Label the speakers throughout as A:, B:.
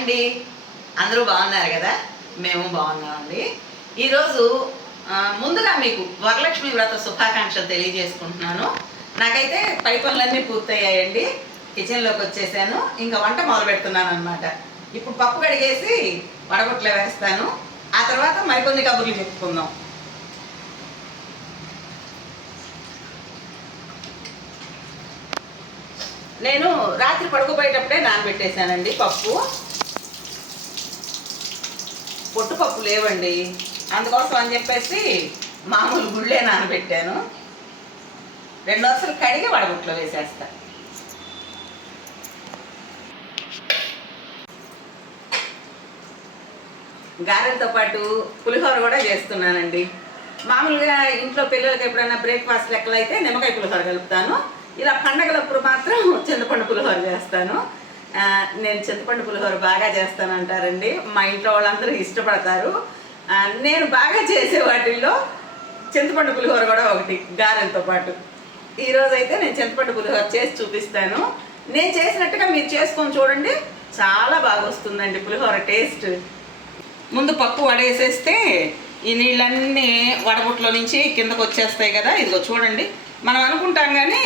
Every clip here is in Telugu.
A: అండి? అందరూ బాగున్నారు కదా? మేము బాగున్నామండి. ఈరోజు ముందుగా మీకు వరలక్ష్మి వ్రత శుభాకాంక్షలు తెలియజేసుకుంటున్నాను. నాకైతే పై పనులన్నీ పూర్తయ్యాయండి. కిచెన్లోకి వచ్చేసాను. ఇంకా వంట మొదలు పెడుతున్నాను అనమాట ఇప్పుడు పప్పు కడిగేసి వడగొట్లో వేస్తాను. ఆ తర్వాత మరికొన్ని కబుర్లు చెప్పుకుందాం. నేను రాత్రి పడుకోబోయేటప్పుడే నానబెట్టేశానండి పప్పు. పొట్టుపప్పు లేవండి. అందుకోసం అని చెప్పేసి మామూలు గుళ్ళే నానబెట్టాను. రెండు వరుసలు కడిగి వడగుట్లో వేసేస్తా. గారెలతో పాటు పులిహోర కూడా చేస్తున్నానండి. మామూలుగా ఇంట్లో పిల్లలకి ఎప్పుడైనా బ్రేక్ఫాస్ట్ లెక్కలైతే నిమ్మకాయ పులిహోర కలుపుతాను. ఇలా పండగలప్పుడు మాత్రం చింతపండు పులిహోర చేస్తాను. నేను చింతపండు పులిహోర బాగా చేస్తానంటారండి. మా ఇంట్లో వాళ్ళందరూ ఇష్టపడతారు. నేను బాగా చేసే వాటిల్లో చింతపండు పులిహోర కూడా ఒకటి గారెలతో పాటు. ఈరోజు అయితే నేను చింతపండు పులిహోర చేసి చూపిస్తాను. నేను చేసినట్టుగా మీరు చేసుకొని చూడండి చాలా బాగా వస్తుందండి పులిహోర టేస్ట్. ముందు పప్పు వడేసేస్తే ఈ నీళ్ళన్నీ వడబుట్లో నుంచి కిందకు వచ్చేస్తాయి కదా ఇదిగో చూడండి. మనం అనుకుంటాం కానీ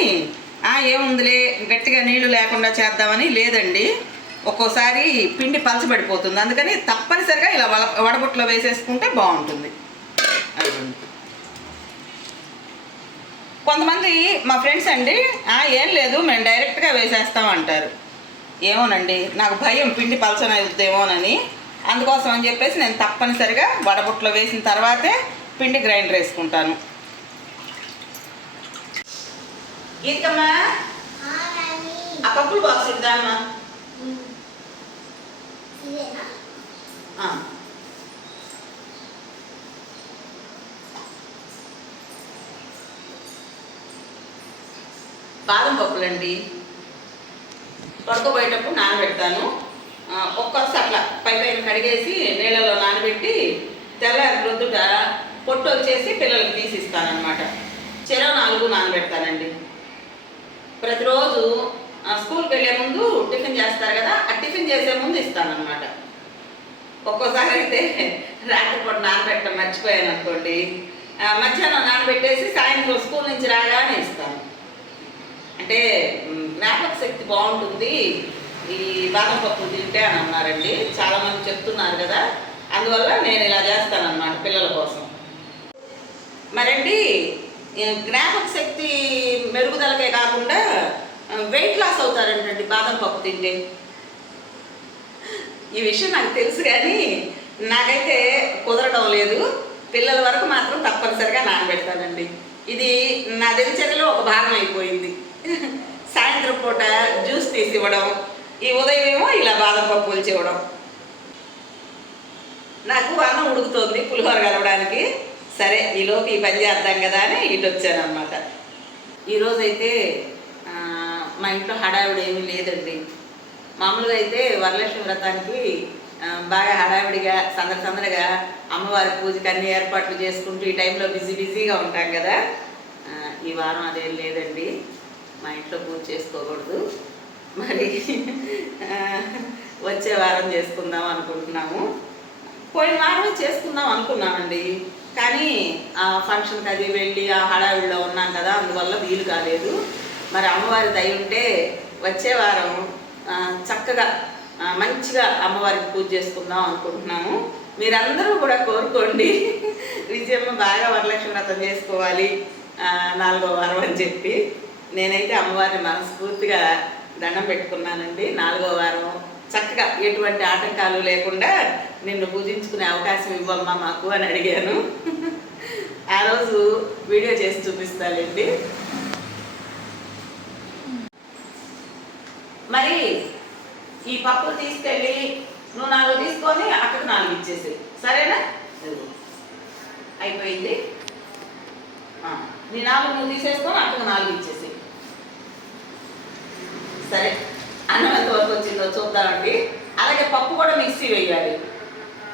A: ఏముందిలే గట్టిగా నీళ్ళు లేకుండా చేద్దామని లేదండి. ఒక్కోసారి పిండి పలచబడిపోతుంది. అందుకని తప్పనిసరిగా ఇలా వల వడబుట్లో వేసేసుకుంటే బాగుంటుంది. కొంతమంది మా ఫ్రెండ్స్ అండి "ఆ, ఏం లేదు మేము డైరెక్ట్గా వేసేస్తాం అంటారు. ఏమోనండి నాకు భయం పిండి పలచనవుద్దేమోనని. అందుకోసం అని చెప్పేసి నేను తప్పనిసరిగా వడబుట్లో వేసిన తర్వాతే పిండి గ్రైండర్ వేసుకుంటాను. గీతమ్మా ఆ పప్పులు బాక్స్ ఇద్దామా ఆ. బాదం పప్పులండి. పడుకోబోయేటప్పుడు నానబెడతాను. ఆ, ఒక్కసారి అట్లా పై పైన కడిగేసి నీళ్ళలో నానబెట్టి తెల్లారి ప్రొద్దుట పొట్టు వచ్చేసి పిల్లలకి తీసిస్తానమాట చెరవ నాలుగు నానబెడతానండి. ప్రతిరోజు స్కూల్కి వెళ్ళే ముందు టిఫిన్ చేస్తారు కదా ఆ టిఫిన్ చేసే ముందు ఇస్తానన్నమాట. ఒక్కోసారి అయితే రాత్రిపూట నానబెట్టడం మర్చిపోయాను అనుకోండి. మధ్యాహ్నం నానబెట్టేసి సాయంత్రం స్కూల్ నుంచి రాగానే ఇస్తాను. అంటే జ్ఞాపక శక్తి బాగుంటుంది. ఈ బాదం పప్పులు తింటే అని అన్నారండి. చాలామంది చెప్తున్నారు కదా. అందువల్ల నేను ఇలా చేస్తానన్నమాట పిల్లల కోసం. మరండి జ్ఞాపక శక్తి మెరుగుదలకే కాకుండా వెయిట్ లాస్ అవుతారంటండి బాదం పప్పు తింటే. ఈ విషయం నాకు తెలుసు కానీ నాకైతే కుదరడం లేదు. పిల్లల వరకు మాత్రం తప్పనిసరిగా నానబెడతానండి. ఇది నా దినచర్యలో ఒక భాగం అయిపోయింది. సాయంత్రం పూట జ్యూస్ తీసి ఇవ్వడం ఈ ఉదయం ఏమో ఇలా బాదం పప్పు ఒలిచి ఇవ్వడం. నాకు అన్నం ఉడుకుతోంది పులిహోర కలవడానికి. సరే ఈలోపు ఈ పని చేద్దాం కదా అని ఇటు వచ్చాను ఈరోజైతే మా ఇంట్లో హడావిడి ఏమీ లేదండి. మామూలుగా అయితే వరలక్ష్మి వ్రతానికి బాగా హడావిడిగా సందడి సందడిగా అమ్మవారి పూజకి అన్ని ఏర్పాట్లు చేసుకుంటూ ఈ టైంలో బిజీ బిజీగా ఉంటాం కదా. ఈ వారం అదేం లేదండి. మా ఇంట్లో పూజ చేసుకోకూడదు. మరి వచ్చే వారం చేసుకుందాం అనుకుంటున్నాము. పోయిన వారం చేసుకుందాం అనుకున్నామండి కానీ ఆ ఫంక్షన్కి అది వెళ్ళి ఆ హడావిడిలో ఉన్నాం కదా అందువల్ల వీలు కాలేదు. మరి అమ్మవారి దయ ఉంటే వచ్చే వారం చక్కగా మంచిగా అమ్మవారికి పూజ చేసుకుందాం అనుకుంటున్నాము మీరందరూ కూడా కోరుకోండి. విజయమ్మ బాగా వరలక్ష్మి వ్రతం చేసుకోవాలి నాలుగో వారం అని చెప్పి. నేనైతే అమ్మవారిని మనస్ఫూర్తిగా దండం పెట్టుకున్నానండి. నాలుగో వారం చక్కగా ఎటువంటి ఆటంకాలు లేకుండా నిన్ను పూజించుకునే అవకాశం ఇవ్వమ్మా మాకు అని అడిగాను. ఆ రోజు వీడియో చేసి చూపిస్తానండి మరి ఈ పప్పులు తీసుకెళ్ళి నువ్వు నాలుగు తీసుకొని అక్కడికి నాలుగు ఇచ్చేసి సరేనా? అయిపోయింది. నీ నాలుగు నువ్వు తీసేసుకొని అక్కడికి నాలుగు ఇచ్చేసి సరే? అన్నం ఎంతవరకు వచ్చిందో చూద్దామండి. అలాగే పప్పు కూడా మిక్సీ వేయాలి.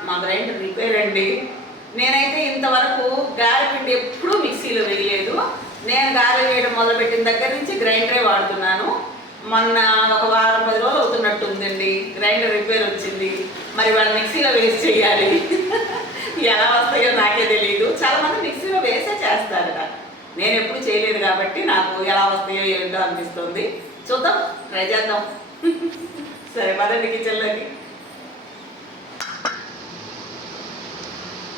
A: మా గ్రైండర్ రిపేర్ అండి నేనైతే ఇంతవరకు గారెపిండి ఎప్పుడూ మిక్సీలో వేయలేదు. నేను గారె వేయడం మొదలుపెట్టిన దగ్గర నుంచి గ్రైండరే వాడుతున్నాను. మొన్న ఒక వారం పది రోజులు అవుతున్నట్టు ఉందండి. గ్రైండర్ రిపేర్ వచ్చింది. మరి వాళ్ళు మిక్సీలో వేసి చేయాలి. ఎలా వస్తాయో నాకే తెలియదు చాలా మంది మిక్సీలో వేసే చేస్తారట. నేను ఎప్పుడు చేయలేదు కాబట్టి నాకు ఎలా వస్తాయో ఏంటో అనిపిస్తుంది. చూద్దాం. ట్రై చేద్దాం. సరే పదండి కిచెన్లోకి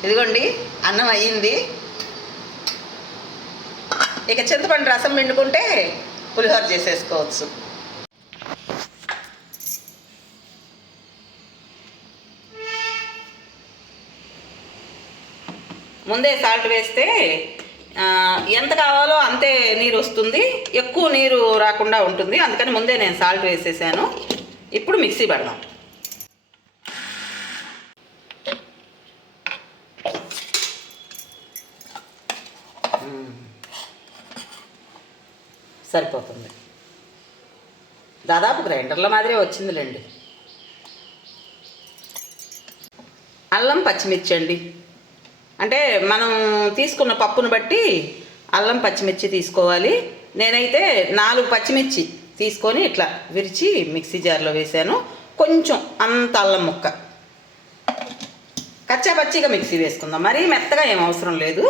A: ఇదిగోండి అన్నం అయ్యింది. ఇక చింతపండు రసం పిండుకుంటే పులిహోర చేసేసుకోవచ్చు. ముందే సాల్ట్ వేస్తే ఎంత కావాలో అంతే నీరు వస్తుంది. ఎక్కువ నీరు రాకుండా ఉంటుంది. అందుకని ముందే నేను సాల్ట్ వేసేసాను. ఇప్పుడు మిక్సీ పడదాం. సరిపోతుంది. దాదాపు గ్రైండర్ల మాదిరే వచ్చిందిలేండి. అల్లం పచ్చిమిర్చి అండి. అంటే మనం తీసుకున్న పప్పును బట్టి అల్లం పచ్చిమిర్చి తీసుకోవాలి. నేనైతే నాలుగు పచ్చిమిర్చి తీసుకొని ఇట్లా విరిచి మిక్సీ జార్లో వేసాను కొంచెం అంత అల్లం ముక్క. కచ్చా పచ్చిగా మిక్సీ వేసుకుందాం. మరీ మెత్తగా ఏం అవసరం లేదు.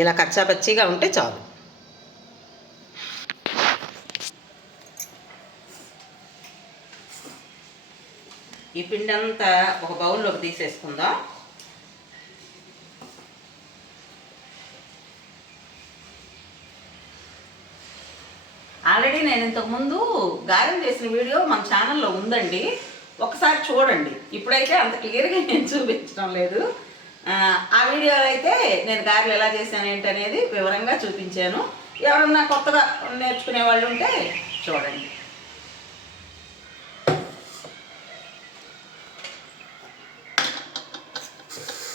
A: ఇలా కచ్చా పచ్చిగా ఉంటే చాలు. ఈ పిండి అంతా ఒక బౌల్లోకి తీసేసుకుందాం. ఆల్రెడీ నేను ఇంతకుముందు గారెలు చేసిన వీడియో మన ఛానల్లో ఉందండి. ఒకసారి చూడండి. ఇప్పుడైతే అంత క్లియర్గా నేను చూపించడం లేదు. ఆ, ఆ వీడియోలో అయితే నేను గారెలు ఎలా చేశాను ఏంటనేది వివరంగా చూపించాను. ఎవరన్నా కొత్తగా నేర్చుకునే వాళ్ళు ఉంటే చూడండి.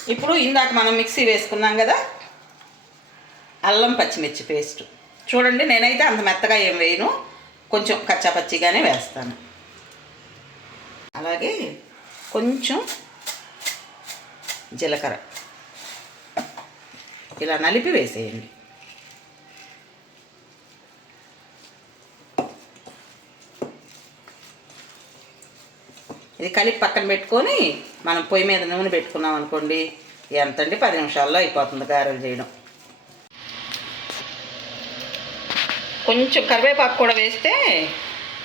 A: ఇప్పుడు ఇందాక మనం మిక్సీ వేసుకున్నాం కదా అల్లం పచ్చిమిర్చి పేస్ట్. చూడండి నేనైతే అంత మెత్తగా ఏం వేయను. కొంచెం కచ్చాపచ్చిగానే వేస్తాను. అలాగే కొంచెం జీలకర్ర. ఇలా నలిపి వేసేయండి. ఇది కలిపి పక్కన పెట్టుకొని మనం పొయ్యి మీద నూనె పెట్టుకున్నాం అనుకోండి ఎంతండి? పది నిమిషాల్లో అయిపోతుంది గారెలు చేయడం. కొంచెం కరివేపాకు కూడా వేస్తే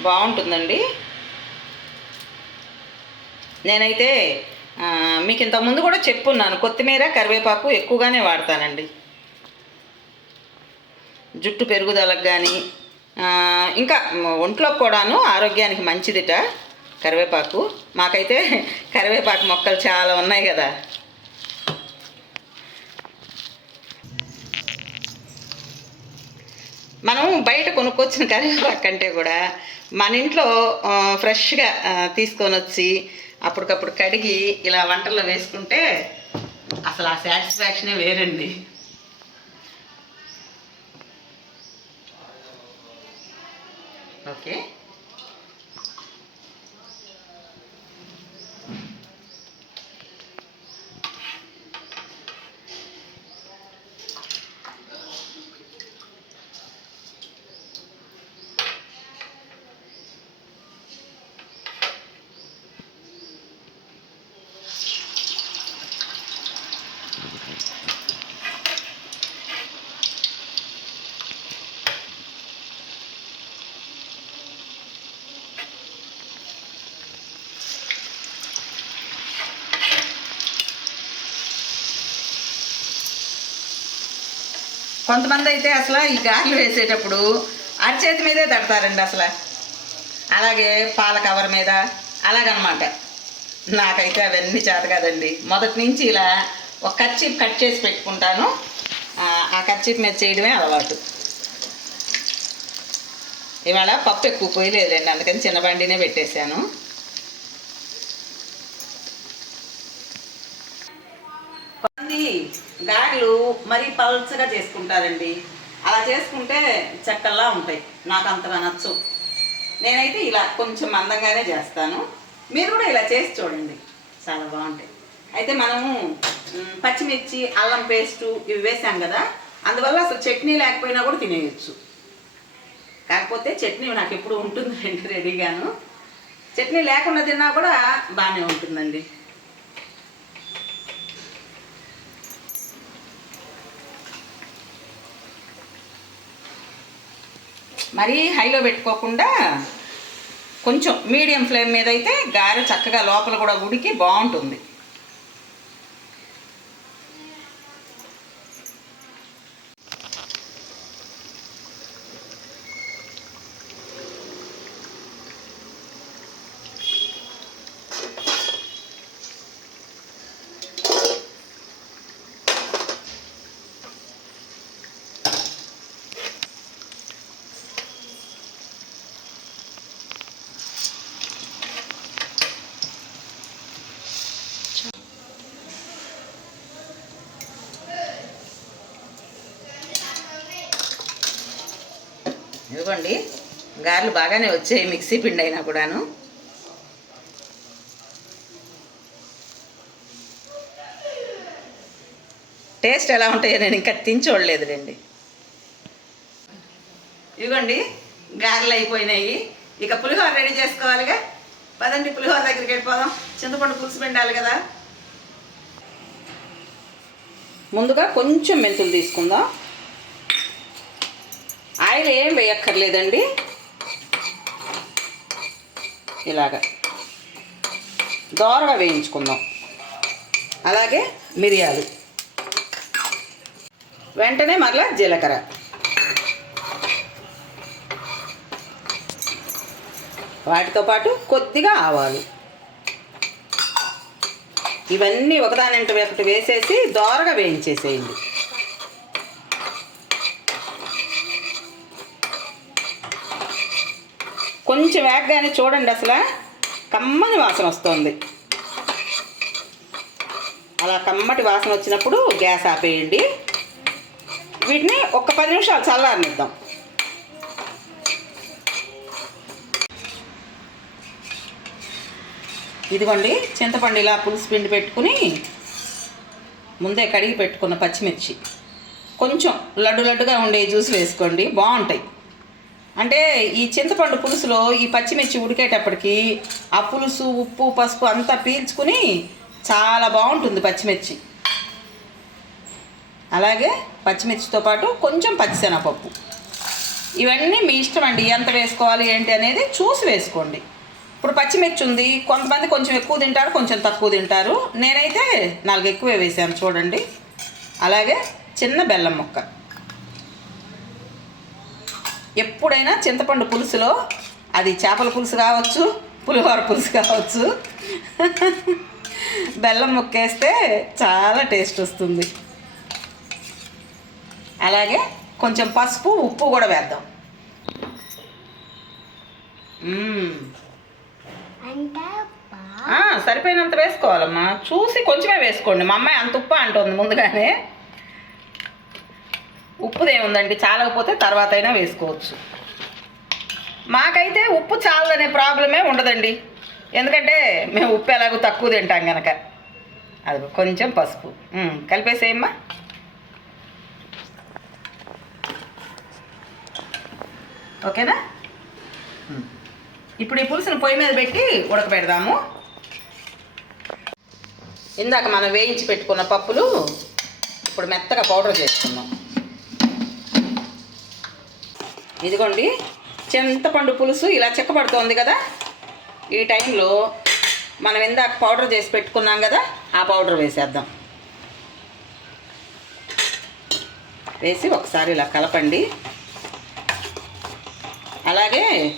A: బాగుంటుందండి. నేనైతే మీకు ఇంతకుముందు కూడా చెప్పున్నాను కొత్తిమీర కరివేపాకు ఎక్కువగానే వాడతానండి. జుట్టు పెరుగుదలకు కానీ ఇంకా ఒంట్లో కూడాను ఆరోగ్యానికి మంచిదిట. కరివేపాకు. మాకైతే కరివేపాకు మొక్కలు చాలా ఉన్నాయి కదా. మనం బయట కొనుక్కొచ్చిన కరివేపాకు కంటే కూడా మన ఇంట్లో ఫ్రెష్గా తీసుకొని వచ్చి అప్పటికప్పుడు కడిగి ఇలా వంటల్లో వేసుకుంటే అసలు ఆ సాటిస్ఫాక్షనే వేరండి. కొంతమంది అయితే అసలు ఈ గాలి వేసేటప్పుడు అరిచేతి మీదే తడతారండి అసలు. అలాగే పాల కవర్ మీద అలాగనమాట. నాకైతే అవన్నీ చేత కదండి. మొదటి నుంచి ఇలా ఒక కర్చీప్ కట్ చేసి పెట్టుకుంటాను. ఆ, ఆ కర్చీప్ మీద చేయడమే అలవాటు. ఇవాళ పప్పు ఎక్కువ పోయలేదండి అందుకని చిన్న బండినే పెట్టేశాను కొంతమంది గారెలు మరీ పల్చగా చేసుకుంటారండి. అలా చేసుకుంటే చెక్కల్లా ఉంటాయి. నాకు అంతగా నచ్చు. నేనైతే ఇలా కొంచెం మందంగానే చేస్తాను. మీరు కూడా ఇలా చేసి చూడండి. చాలా బాగుంటాయి. అయితే మనము పచ్చిమిర్చి అల్లం పేస్టు ఇవి వేసాం కదా. అందువల్ల అసలు చట్నీ లేకపోయినా కూడా తినేయచ్చు. కాకపోతే చట్నీ నాకు ఎప్పుడు ఉంటుందండి రెడీగాను. చట్నీ లేకుండా తిన్నా కూడా బాగానే ఉంటుందండి. మరీ హైలో పెట్టుకోకుండా కొంచెం మీడియం ఫ్లేమ్ మీద అయితే గారె చక్కగా లోపల కూడా ఉడికి బాగుంటుంది. ఇదిగోండి గారెలు బాగానే వచ్చాయి మిక్సీ పిండి అయినా కూడాను. టేస్ట్ ఎలా ఉంటాయో నేను ఇంకా తిని రండి. ఇదిగోండి గారెలు అయిపోయినాయి. ఇక పులిహోర రెడీ చేసుకోవాలిగా. పదండి పులిహోర దగ్గరికి వెళ్ళిపోదాం. చింతపండు పులుసు పిండాలి కదా. ముందుగా కొంచెం మెంతులు తీసుకుందాం. ఆయిల్ ఏం వేయక్కర్లేదండి. ఇలాగ. దోరగా వేయించుకుందాం. అలాగే మిరియాలు. వెంటనే మరలా జీలకర్ర. వాటితో పాటు కొద్దిగా ఆవాలు. ఇవన్నీ ఒకదానింట ఒకటి వేసేసి దోరగా వేయించేసేయండి. కొంచెం వేగగానే చూడండి అసలు. కమ్మని వాసన వస్తుంది. అలా కమ్మటి వాసన వచ్చినప్పుడు గ్యాస్ ఆపేయండి. వీటిని ఒక పది నిమిషాలు చల్లారనిద్దాం. ఇదిగోండి చింతపండు ఇలా పులుసు పిండి పెట్టుకుని ముందే కడిగి పెట్టుకున్న పచ్చిమిర్చి. కొంచెం లడ్డు లడ్డుగా ఉండే జ్యూస్ వేసుకోండి బాగుంటాయి. అంటే ఈ చింతపండు పులుసులో ఈ పచ్చిమిర్చి ఉడికేటప్పటికి ఆ పులుసు ఉప్పు పసుపు అంతా పీల్చుకుని చాలా బాగుంటుంది పచ్చిమిర్చి. అలాగే పచ్చిమిర్చితో పాటు కొంచెం పచ్చిశనగపప్పు. ఇవన్నీ మీ ఇష్టం అండి. ఎంత వేసుకోవాలి ఏంటి అనేది చూసి వేసుకోండి. ఇప్పుడు పచ్చిమిర్చి ఉంది. కొంతమంది కొంచెం ఎక్కువ తింటారు కొంచెం తక్కువ తింటారు. నేనైతే నాలుగు ఎక్కువే వేసాను చూడండి. అలాగే చిన్న బెల్లం ముక్క. ఎప్పుడైనా చింతపండు పులుసులో అది చేపల పులుసు కావచ్చు పులిహోర పులుసు కావచ్చు బెల్లం ముక్కేస్తే చాలా టేస్ట్ వస్తుంది. అలాగే కొంచెం పసుపు ఉప్పు కూడా వేద్దాం. సరిపోయినంత వేసుకోవాలమ్మా. చూసి కొంచెమే వేసుకోండి. మా అమ్మాయి అంత ఉప్పు అంటుంది ముందుగానే. ఉప్పుదేముందండి చాలకపోతే తర్వాత అయినా వేసుకోవచ్చు. మాకైతే ఉప్పు చాలదనే ప్రాబ్లమే ఉండదండి. ఎందుకంటే మేము ఉప్పు ఎలాగో తక్కువ తింటాం కనుక అది కొంచెం పసుపు. కలిపేసేయమ్మా. ఓకేనా. ఇప్పుడు ఈ పులుసుని పొయ్యి మీద పెట్టి ఉడకబెడదాము. ఇందాక మనం వేయించి పెట్టుకున్న పప్పులు ఇప్పుడు మెత్తగా పౌడర్ చేసుకుందాం. ఇదిగోండి చింతపండు పులుసు ఇలా చెక్కబడుతోంది కదా? ఈ టైంలో మనం ఇందాక పౌడర్ చేసి పెట్టుకున్నాం కదా ఆ పౌడర్ వేసేద్దాం. వేసి ఒకసారి ఇలా కలపండి. అలాగే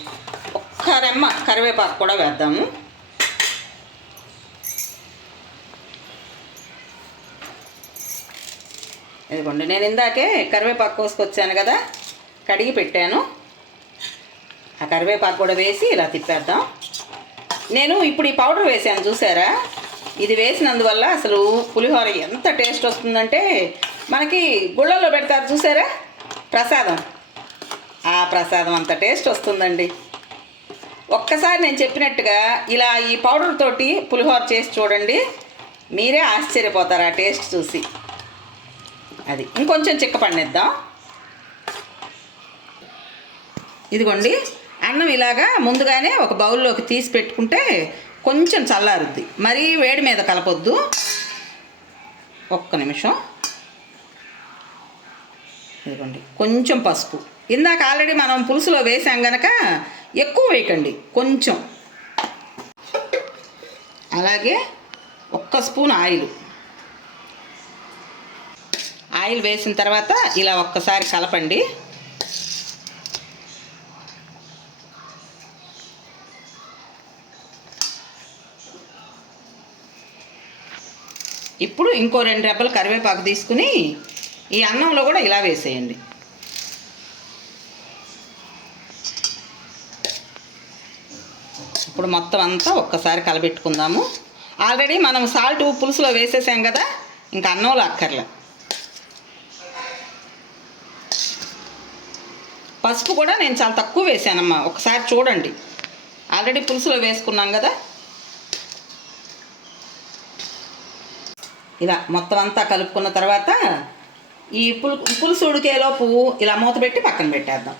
A: ఒక్క రెమ్మ కరివేపాకు కూడా వేద్దాము. ఇదిగోండి నేను ఇందాకే కరివేపాకు కోసుకొచ్చాను కదా? కడిగి పెట్టాను. ఆ కరివేపాకు కూడా వేసి ఇలా తిప్పేద్దాం. నేను ఇప్పుడు ఈ పౌడర్ వేసాను చూసారా? ఇది వేసినందువల్ల అసలు పులిహోర ఎంత టేస్ట్ వస్తుందంటే మనకి గుళ్ళల్లో పెడతారు చూసారా? ప్రసాదం. ఆ ప్రసాదం అంత టేస్ట్ వస్తుందండి. ఒక్కసారి నేను చెప్పినట్టుగా ఇలా ఈ పౌడర్ తోటి పులిహోర చేసి చూడండి మీరే ఆశ్చర్యపోతారు ఆ టేస్ట్ చూసి. అది ఇంకొంచెం చిక్క పండిద్దాం ఇదిగోండి అన్నం ఇలాగా ముందుగానే ఒక బౌల్లోకి తీసి పెట్టుకుంటే కొంచెం చల్లారుద్ది. మరీ వేడి మీద కలపొద్దు. ఒక్క నిమిషం. ఇదిగోండి కొంచెం పసుపు. ఇందాక ఆల్రెడీ మనం పులుసులో వేసాం గనక ఎక్కువ వేయకండి కొంచెం. అలాగే ఒక్క స్పూన్ ఆయిల్. ఆయిల్ వేసిన తర్వాత ఇలా ఒక్కసారి కలపండి. ఇప్పుడు ఇంకో రెండు రెబ్బలు కరివేపాకు తీసుకుని ఈ అన్నంలో కూడా ఇలా వేసేయండి. ఇప్పుడు మొత్తం అంతా ఒక్కసారి కలబెట్టుకుందాము. ఆల్రెడీ మనం సాల్ట్ పులుసులో వేసేసాం కదా ఇంకా అన్నంలో అక్కర్లే. పసుపు కూడా నేను చాలా తక్కువ వేసానమ్మా ఒకసారి చూడండి. ఆల్రెడీ పులుసులో వేసుకున్నాం కదా ఇలా మొత్తం అంతా కలుపుకున్న తర్వాత ఈ పులు పులుసు ఉడికేలోపు ఇలా మూత పెట్టి పక్కన పెట్టేద్దాం.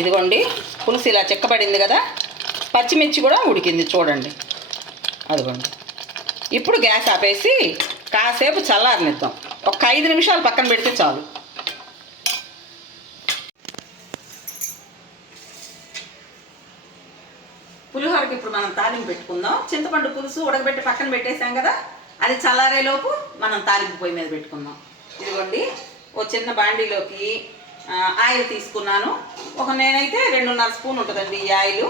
A: ఇదిగోండి పులుసు ఇలా చిక్కబడింది కదా పచ్చిమిర్చి కూడా ఉడికింది చూడండి. అదిగోండి. ఇప్పుడు గ్యాస్ ఆపేసి కాసేపు చల్లారనిద్దాం. ఒక ఐదు నిమిషాలు పక్కన పెడితే చాలు పులిహోరకి ఇప్పుడు మనం తాలింపు పెట్టుకుందాం. చింతపండు పులుసు ఉడకబెట్టి పక్కన పెట్టేసాం కదా? అది చల్లారేలోపు మనం తాలింపు పొయ్యి మీద పెట్టుకుందాం. ఇదిగోండి ఓ చిన్న బాండీలోకి ఆయిల్ తీసుకున్నాను. ఒక నేనైతే రెండున్నర స్పూన్ ఉంటుందండి ఈ ఆయిల్.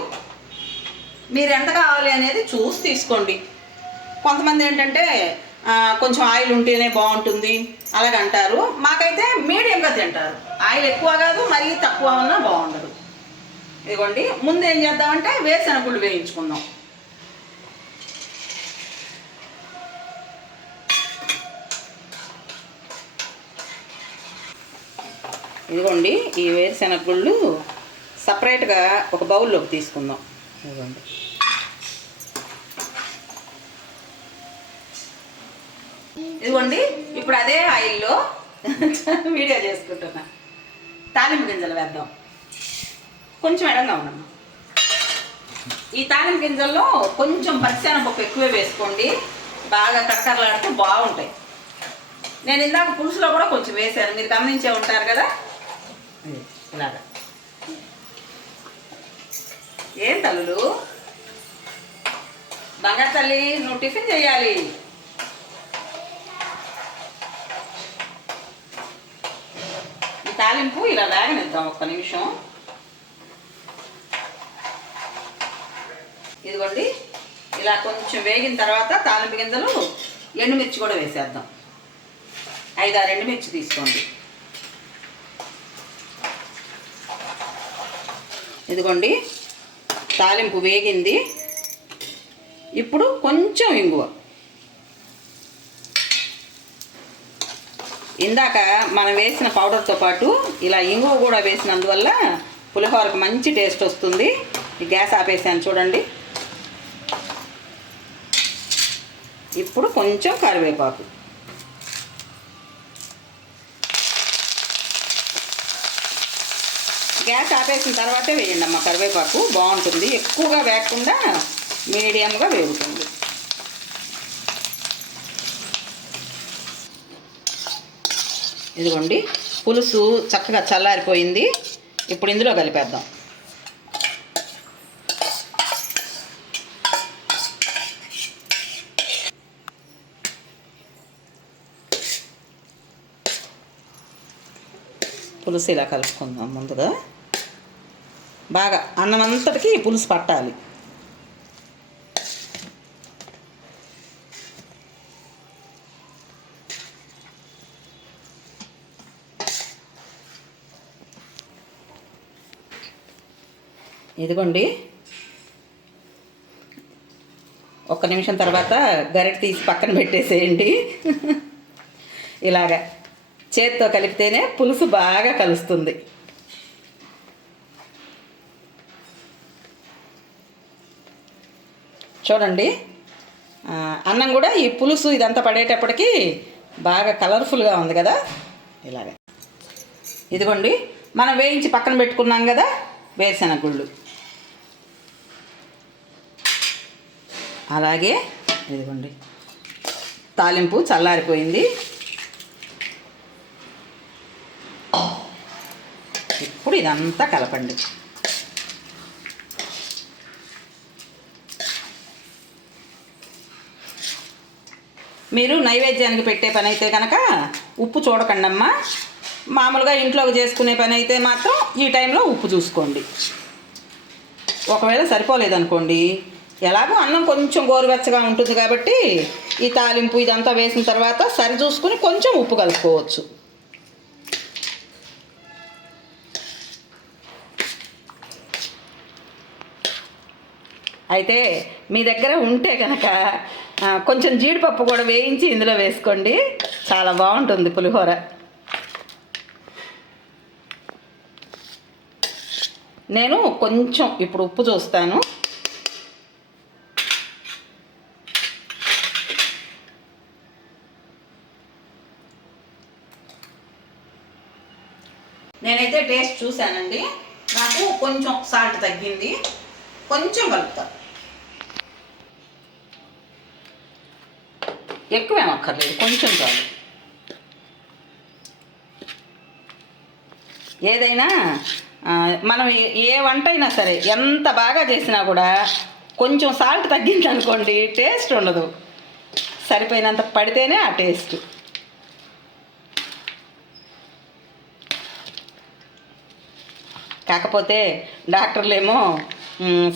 A: మీరు ఎంత కావాలి అనేది చూసి తీసుకోండి. కొంతమంది ఏంటంటే కొంచెం ఆయిల్ ఉంటేనే బాగుంటుంది అలాగ అంటారు మాకైతే మీడియంగా తింటారు. ఆయిల్ ఎక్కువ కాదు మరీ తక్కువ ఉన్నా బాగుండదు. ఇదిగోండి ముందు ఏం చేద్దామంటే వేరుశెనగ గుళ్ళు వేయించుకుందాం. ఇదిగోండి ఈ వేరుశెనగ గుళ్ళు సపరేట్గా ఒక బౌల్లోకి తీసుకుందాం. ఇదిగోండి. ఇదిగోండి ఇప్పుడు అదే ఆయిల్లో వీడియో చేసుకుంటున్నా. తాలింపు గింజలు వేద్దాం. కొంచెం ఎడంగా ఉండమ్మా ఈ తాలింపు గింజల్లో కొంచెం పచ్చనపప్పు ఎక్కువే వేసుకోండి. బాగా కక్కర్లాడితే బాగుంటాయి. నేను ఇందాక పులుసులో కూడా కొంచెం వేశాను. మీరు గమనించే ఉంటారు కదా? ఇలాగా. ఏం తల్లులు? బంగారు తల్లి నువ్వు టిఫిన్ చేయాలి. ఈ తాలింపు ఇలా వేగనిద్దాం ఒక్క నిమిషం. ఇదిగోండి. ఇలా కొంచెం వేగిన తర్వాత తాలింపు గింజలు ఎండుమిర్చి కూడా వేసేద్దాం. ఐదారు ఎండుమిర్చి తీసుకోండి. ఇదిగోండి తాలింపు వేగింది. ఇప్పుడు కొంచెం ఇంగువ. ఇందాక మనం వేసిన పౌడర్తో పాటు ఇలా ఇంగువ కూడా వేసినందువల్ల పులిహోరకు మంచి టేస్ట్ వస్తుంది. గ్యాస్ ఆపేసాను చూడండి. ఇప్పుడు కొంచెం కరివేపాకు. గ్యాస్ ఆపేసిన తర్వాతే వేయండి అమ్మ కరివేపాకు బాగుంటుంది. ఎక్కువగా వేయకుండా మీడియంగా వేగుతుంది. ఇదిగోండి పులుసు చక్కగా చల్లారిపోయింది. ఇప్పుడు ఇందులో కలిపేద్దాం. పులుసు ఇలా కలుపుకుందాం ముందుగా. బాగా అన్నం అంతటికి పులుసు పట్టాలి. ఇదిగోండి. ఒక్క నిమిషం తర్వాత గరిట తీసి పక్కన పెట్టేసేయండి. ఇలాగా. చేత్తో కలిపితేనే పులుసు బాగా కలుస్తుంది. చూడండి. అన్నం కూడా ఈ పులుసు ఇదంతా పడేటప్పటికి బాగా కలర్ఫుల్గా ఉంది కదా? ఇలాగ. ఇదిగోండి. మనం వేయించి పక్కన పెట్టుకున్నాం కదా? వేరుశనగ గుళ్ళు అలాగే ఇదిగోండి. తాలింపు చల్లారిపోయింది. ఇప్పుడు ఇదంతా కలపండి. మీరు నైవేద్యానికి పెట్టే పని అయితే కనుక ఉప్పు చూడకండి అమ్మా మామూలుగా ఇంట్లోకి చేసుకునే పని అయితే మాత్రం ఈ టైంలో ఉప్పు చూసుకోండి. ఒకవేళ సరిపోలేదనుకోండి ఎలాగో అన్నం కొంచెం గోరువెచ్చగా ఉంటుంది కాబట్టి ఈ తాలింపు ఇదంతా వేసిన తర్వాత సరి చూసుకుని కొంచెం ఉప్పు కలుపుకోవచ్చు. అయితే మీ దగ్గర ఉంటే కనుక కొంచెం జీడిపప్పు కూడా వేయించి ఇందులో వేసుకోండి. చాలా బాగుంటుంది పులిహోర. నేను కొంచెం ఇప్పుడు ఉప్పు చూస్తాను. నేనైతే టేస్ట్ చూశానండి. నాకు కొంచెం సాల్ట్ తగ్గింది. కొంచెం కలుపుతాను ఎక్కువేం అక్కర్లేదు కొంచెం చాలు. ఏదైనా మనం ఏ- వంట అయినా సరే ఎంత బాగా చేసినా కూడా కొంచెం సాల్ట్ తగ్గిందనుకోండి టేస్ట్ ఉండదు. సరిపోయినంత పడితేనే ఆ టేస్ట్. కాకపోతే డాక్టర్లేమో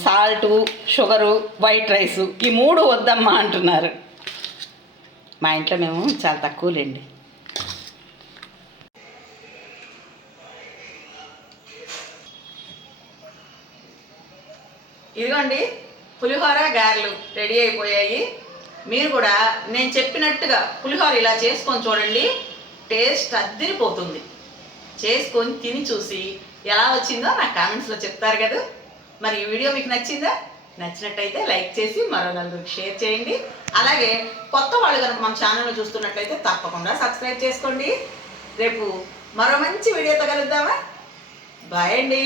A: సాల్టు షుగరు వైట్ రైసు ఈ మూడు వద్దమ్మా అంటున్నారు. మా ఇంట్లో మేము చాలా తక్కువలేండి. ఇదిగోండి పులిహోర గారెలు రెడీ అయిపోయాయి. మీరు కూడా నేను చెప్పినట్టుగా పులిహోర ఇలా చేసుకొని చూడండి టేస్ట్ అద్దరిపోతుంది. చేసుకొని తిని చూసి ఎలా వచ్చిందో నాకు కామెంట్స్లో చెప్తారు కదా. మరి ఈ వీడియో మీకు నచ్చిందా? నచ్చినట్టయితే లైక్ చేసి మరో నలుగురికి షేర్ చేయండి. అలాగే కొత్త వాళ్ళు కనుక మన ఛానల్ చూస్తున్నట్లయితే తప్పకుండా సబ్స్క్రైబ్ చేసుకోండి. రేపు మరో మంచి వీడియోతో కలుద్దామా? బాయ్ అండి.